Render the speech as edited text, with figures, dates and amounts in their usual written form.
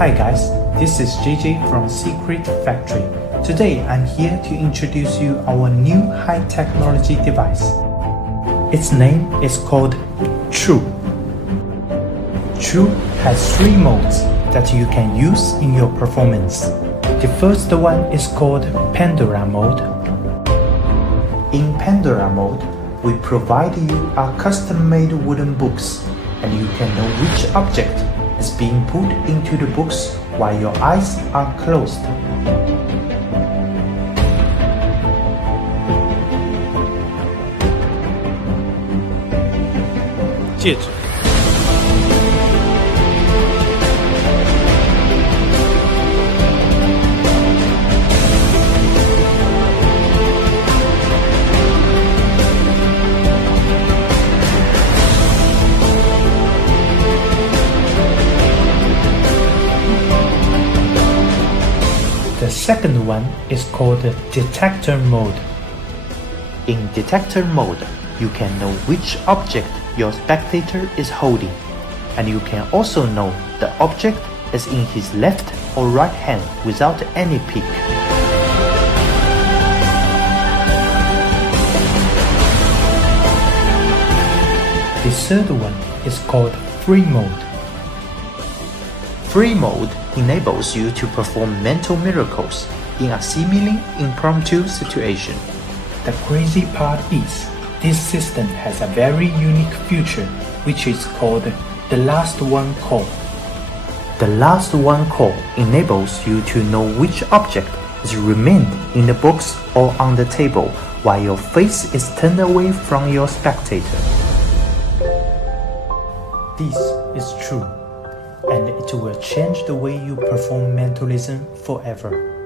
Hi guys, this is JJ from Secret Factory. Today I'm here to introduce you our new high technology device. Its name is called True. True has 3 modes that you can use in your performance. The first one is called Pandora mode. In Pandora mode, we provide you a custom-made wooden books, and you can know which object is being put into the books while your eyes are closed. The second one is called Detector mode. In Detector mode, you can know which object your spectator is holding, and you can also know the object is in his left or right hand without any peek. The third one is called Free mode. Free mode enables you to perform mental miracles in a seemingly impromptu situation. The crazy part is, this system has a very unique feature which is called the last one call. The last one call enables you to know which object is remained in the box or on the table while your face is turned away from your spectator. This is true, and it will change the way you perform mentalism forever.